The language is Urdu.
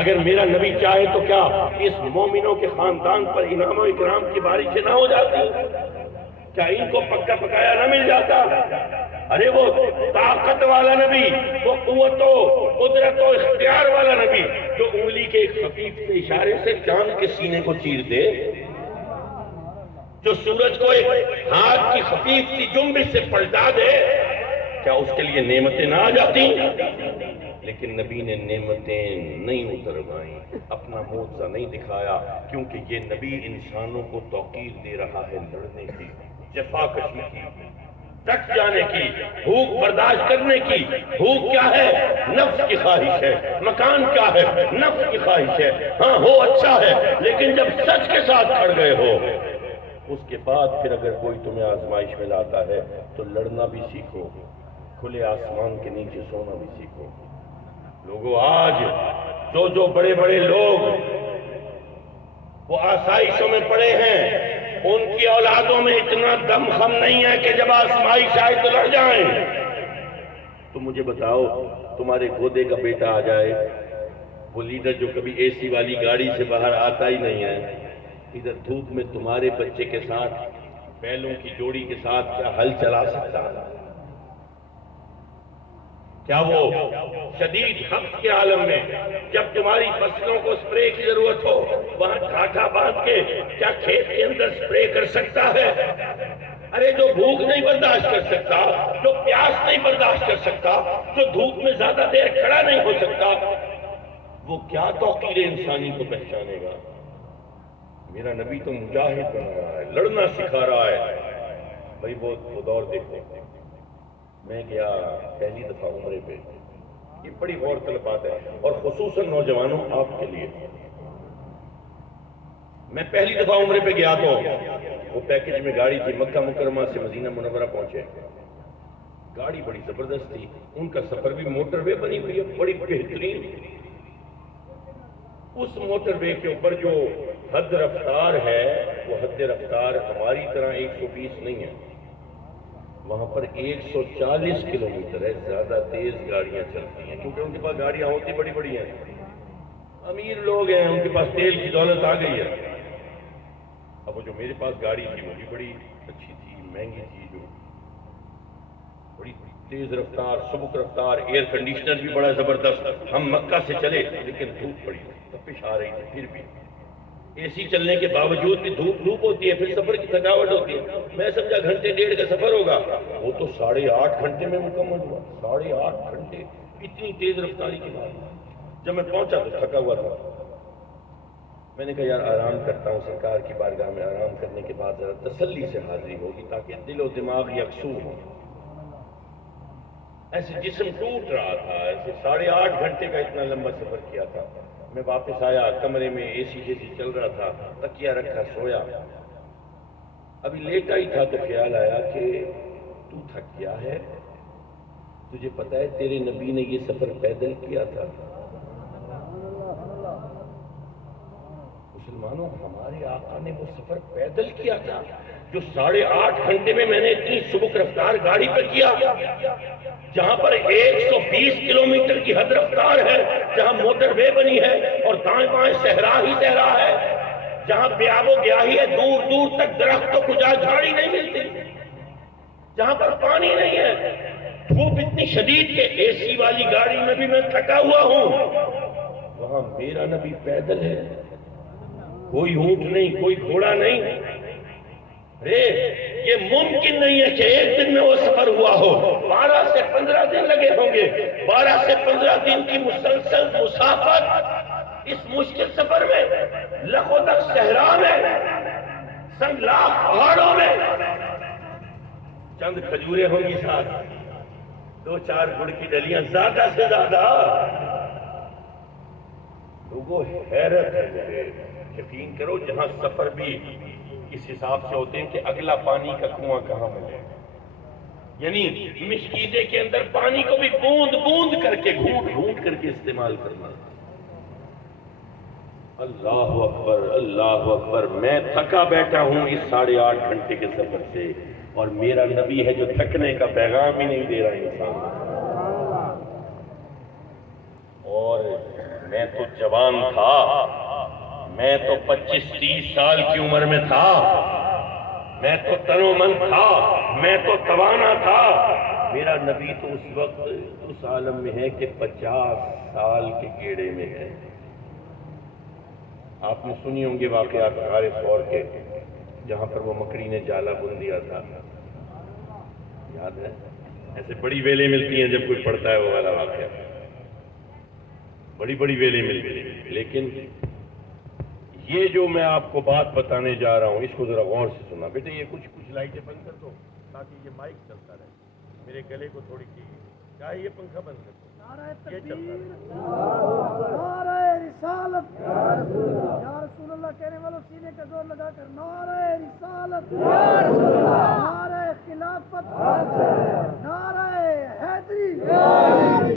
اگر میرا نبی چاہے تو کیا اس مومنوں کے خاندان پر انعام و اکرام کی بارشیں نہ ہو جاتی؟ کیا ان کو پکا پکایا نہ مل جاتا؟ ارے وہ طاقت والا نبی، وہ قوت و قدرت و اختیار والا نبی جو انگلی کے ایک خفیف سے اشارے سے چاند کے سینے کو چیر دے، جو سورج کو ایک ہاتھ کی خفیف سی جنبش سے پلٹا دے، کیا اس کے لیے نعمتیں نہ آ جاتی؟ لیکن نبی نے نعمتیں نہیں اتروائیں، اپنا معجزہ نہیں دکھایا، کیونکہ یہ نبی انسانوں کو توقیر دے رہا ہے لڑنے کی، جفا کشی کی، ڈٹ جانے کی، بھوک برداشت کرنے کی۔ بھوک کیا ہے؟ نفس کی خواہش ہے۔ مکان کیا ہے؟ نفس کی خواہش ہے۔ ہاں ہو اچھا ہے، لیکن جب سچ کے ساتھ کھڑ گئے ہو، اس کے بعد پھر اگر کوئی تمہیں آزمائش میں لاتا ہے تو لڑنا بھی سیکھو، کھلے آسمان کے نیچے سونا بھی سیکھو۔ لوگوں، آج جو بڑے بڑے لوگ وہ آسائشوں میں پڑے ہیں، ان کی اولادوں میں اتنا دم خم نہیں ہے کہ جب آزمائش آئے تو لڑ جائیں۔ تو مجھے بتاؤ، تمہارے گودے کا بیٹا آ جائے، وہ لیڈر جو کبھی اے سی والی گاڑی سے باہر آتا ہی نہیں ہے، ادھر دھوپ میں تمہارے بچے کے ساتھ، بیلوں کی جوڑی کے ساتھ کیا ہل چلا سکتا ہے؟ کیا وہ شدید حق کے عالم میں جب تمہاری فصلوں کو سپرے کی ضرورت ہو، وہاں ٹھاٹھا باندھ کے کیا کھیت کے اندر سپرے کر سکتا ہے؟ ارے جو بھوک نہیں برداشت کر سکتا، جو پیاس نہیں برداشت کر سکتا، جو دھوپ میں زیادہ دیر کھڑا نہیں ہو سکتا، وہ کیا توقیر انسانی کو پہچانے گا؟ میرا نبی تو مجاہد بنا رہا ہے، لڑنا سکھا رہا ہے۔ بھائی وہ دور دیکھو، میں گیا پہلی دفعہ عمرے پہ، یہ بڑی غور طلب بات ہے، اور خصوصاً نوجوانوں آپ کے لیے۔ میں پہلی دفعہ عمرے پہ گیا تو وہ پیکج میں گاڑی تھی، مکہ مکرمہ سے مدینہ منورہ پہنچے، گاڑی بڑی زبردست تھی، ان کا سفر بھی موٹر وے بنی ہوئی ہے بڑی بہترین۔ اس موٹر وے کے اوپر جو حد رفتار ہے، وہ حد رفتار ہماری طرح 120 نہیں ہے، وہاں پر 140 کلومیٹر ہے، زیادہ تیز گاڑیاں چلتی ہیں، کیونکہ ان کے پاس گاڑیاں ہوتی بڑی بڑی ہیں، امیر لوگ ہیں، ان کے پاس تیل کی دولت آ گئی ہے۔ اب وہ جو میرے پاس گاڑی تھی وہ بھی بڑی اچھی تھی، مہنگی تھی، جو بڑی تیز رفتار، سبک رفتار، ایئر کنڈیشنر بھی بڑا زبردست۔ ہم مکہ سے چلے لیکن دھوپ بڑی تپش آ رہی تھی، پھر بھی اے سی چلنے کے باوجود بھی دھوپ ہوتی ہے، پھر سفر کی تھکاوٹ ہوتی ہے۔ میں سمجھا گھنٹے ڈیڑھ کا سفر ہوگا، وہ تو 8.5 گھنٹے میں مکمل ہوا، 8.5 گھنٹے، اتنی تیز رفتاری کے بعد جب میں پہنچا تو تھکا ہوا تھا۔ میں نے کہا یار آرام کرتا ہوں، سرکار کی بارگاہ میں آرام کرنے کے بعد ذرا تسلی سے حاضری ہوگی تاکہ دل و دماغ یکسو ہو۔ ایسے جسم ٹوٹ رہا تھا، ایسے 8.5 گھنٹے کا اتنا لمبا سفر کیا تھا۔ میں واپس آیا، کمرے میں اے سی چل رہا تھا، تکیہ رکھا سویا، ابھی لیٹا ہی تھا تو خیال آیا کہ تو تھک گیا ہے، تجھے پتہ ہے تیرے نبی نے یہ سفر پیدل کیا تھا۔ مسلمانوں، ہمارے آقا نے وہ سفر پیدل کیا تھا جو 8.5 گھنٹے میں نے اتنی سبک رفتار گاڑی پہ کیا، جہاں پر 120 کلومیٹر کی حد رفتار ہے، جہاں موٹر وے بنی ہے اور دائیں بائیں صحرا ہی صحرا ہے، جہاں بیاب و گیاہی ہے، دور دور تک درختوں کو جا جھاڑی نہیں ملتی، جہاں پر پانی نہیں ہے، دھوپ اتنی شدید کہ اے سی والی گاڑی میں بھی میں تھکا ہوا ہوں، وہاں میرا نبی پیدل ہے، کوئی اونٹ نہیں، کوئی گھوڑا نہیں۔ ارے یہ ممکن نہیں ہے کہ ایک دن میں وہ سفر ہوا ہو، 12 سے 15 دن لگے ہوں گے، 12 سے 15 دن کی مسلسل مسافت، اس مشکل سفر میں، لخوتک صحرا میں، سنگلاخ پہاڑوں میں، چند کھجوریں ہوں گی ساتھ، 2-4 گڑ کی ڈلیاں، زیادہ سے زیادہ۔ لوگوں حیرت ہے مجھے، یقین کرو جہاں سفر بھی اس حساب سے ہوتے ہیں کہ اگلا پانی کا کنواں کہاں ملے، یعنی مشکیزے کے اندر پانی کو بھی بوند بوند کر کے، گھونٹ گھونٹ کر کے استعمال کرنا۔ اللہ اکبر، اللہ اکبر، میں تھکا بیٹھا ہوں اس 8.5 گھنٹے کے سفر سے، اور میرا نبی ہے جو تھکنے کا پیغام ہی نہیں دے رہا انسان۔ اور میں تو جوان تھا، میں تو 25-30 سال کی عمر میں تھا، میں تو تنو من تھا، میں تو توانا تھا۔ میرا نبی تو اس وقت اس عالم میں ہے کہ 50 سال کے گیڑے میں ہے۔ آپ نے سنی ہوں گے واقعات غار ثور کے، جہاں پر وہ مکڑی نے جالا بن دیا تھا، یاد ہے؟ ایسے بڑی ویلیں ملتی ہیں جب کوئی پڑھتا ہے وہ والا واقعہ، بڑی بڑی ویلیں ملتی ہیں۔ لیکن یہ جو میں آپ کو بات بتانے جا رہا ہوں، اس کو ذرا غور سے سننا بیٹے۔ یہ کچھ لائٹیں بند کر دو تاکہ یہ مائک چلتا رہے، میرے گلے کو تھوڑی سی چاہے یہ پنکھا بند کر دو، یہ چلتا رہے۔ نعرہ رسالت یا رسول اللہ کہنے والوں سینے کا زور لگا کر نعرہ رسالت، نعرہ خلافت، نعرہ حیدری۔